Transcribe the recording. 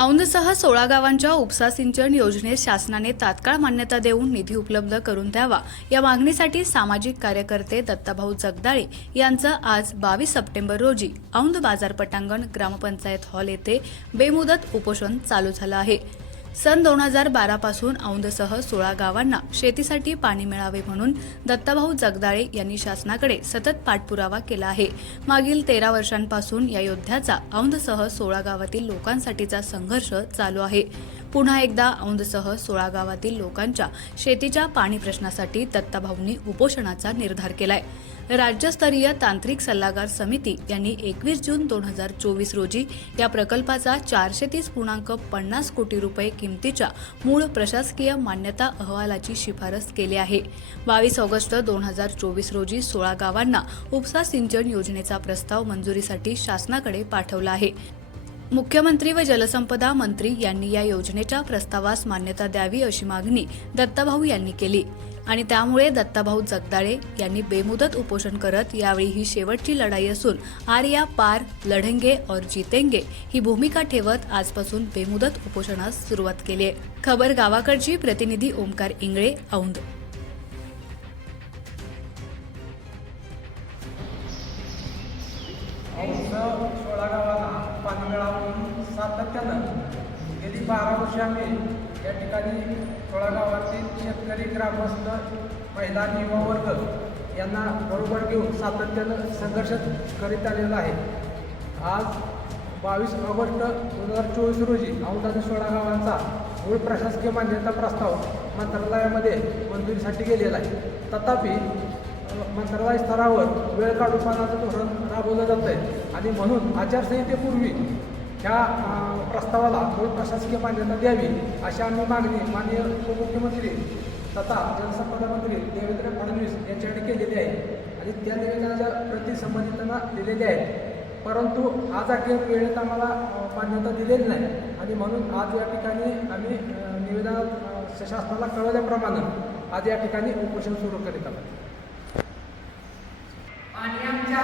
औंधसह सोळा गावांच्या उपसा सिंचन योजनेस शासनाने तात्काळ मान्यता देऊन निधी उपलब्ध करून द्यावा. या मागणीसाठी सामाजिक कार्यकर्ते दत्ताभाऊ जगदाळे यांचं आज बावीस सप्टेंबर रोजी औंध बाजार पटांगण ग्रामपंचायत हॉल येथे बेमुदत उपोषण चालू झालं आहे. सन दोन हजार बारापासून औंधसह सोळा गावांना शेतीसाठी पाणी मिळावे म्हणून दत्ताभाऊ जगदाळे यांनी शासनाकडे सतत पाठपुरावा केला आहे. मागील तेरा वर्षांपासून या योद्ध्याचा औंधसह सोळा गावातील लोकांसाठीचा संघर्ष चालू आहे. पुन्हा एकदा औंधसह सोळा गावातील लोकांच्या शेतीच्या पाणी प्रश्नासाठी दत्ताभाऊंनी उपोषणाचा निर्धार केलाय. राज्यस्तरीय तांत्रिक सल्लागार समिती यांनी एकवीस जून दोन हजार चोवीस रोजी या प्रकल्पाचा चारशे तीस पूर्णांक पन्नास कोटी रुपये किमतीच्या मूळ प्रशासकीय मान्यता अहवालाची शिफारस केली आहे. बावीस ऑगस्ट दोन हजार चोवीस रोजी सोळा गावांना उपसा सिंचन योजनेचा प्रस्ताव मंजुरीसाठी शासनाकडे पाठवला आहे. मुख्यमंत्री व जलसंपदा मंत्री यांनी या योजनेच्या प्रस्तावास मान्यता द्यावी अशी मागणी दत्ताभाऊ यांनी केली. आणि त्यामुळे दत्ताभाऊ जगदाळे यांनी बेमुदत उपोषण करत यावेळी ही शेवटची लढाई असून आर्या पार लढेंगे और जितेंगे ही भूमिका ठेवत आजपासून बेमुदत उपोषणास सुरुवात केली आहे. खबर गावाकडची प्रतिनिधी ओमकार इंगळे औंध. औंध सोळा म्हणून सातत्यानं गेली बारा वर्षे आम्ही या ठिकाणी सोळागावातील शेतकरी ग्रामस्थ महिला आणि युवा वर्ग यांना बरोबर घेऊन सातत्यानं संघर्ष करीत आलेला आहे. आज बावीस ऑगस्ट दोन हजार चोवीस रोजी औंध सोळा गावांचा मूळ प्रशासकीय मान्यता प्रस्ताव मंत्रालयामध्ये मंजुरीसाठी गेलेला आहे. तथापि मंत्रालय स्तरावर वेळ काढूपणाचं धोरण राबवलं जात आहे आणि म्हणून आचारसंहितेपूर्वी ह्या प्रस्तावाला मूळ प्रशासकीय मान्यता द्यावी अशी आम्ही मागणी माननीय उपमुख्यमंत्री तथा जलसंपदा मंत्री देवेंद्र फडणवीस यांच्याकडे केलेली आहे. आणि त्या निवेदनाच्या प्रति संबंधितांना दिलेल्या आहेत. परंतु आज अखेर वेळेत आम्हाला मान्यता दिलेली नाही. आणि म्हणून आज या ठिकाणी आम्ही निवेदनात शासनाला कळवल्याप्रमाणे आज या ठिकाणी उपोषण सुरू करीत आहोत आणि आमच्या हक्काचं आणि आमच्या हक्काचं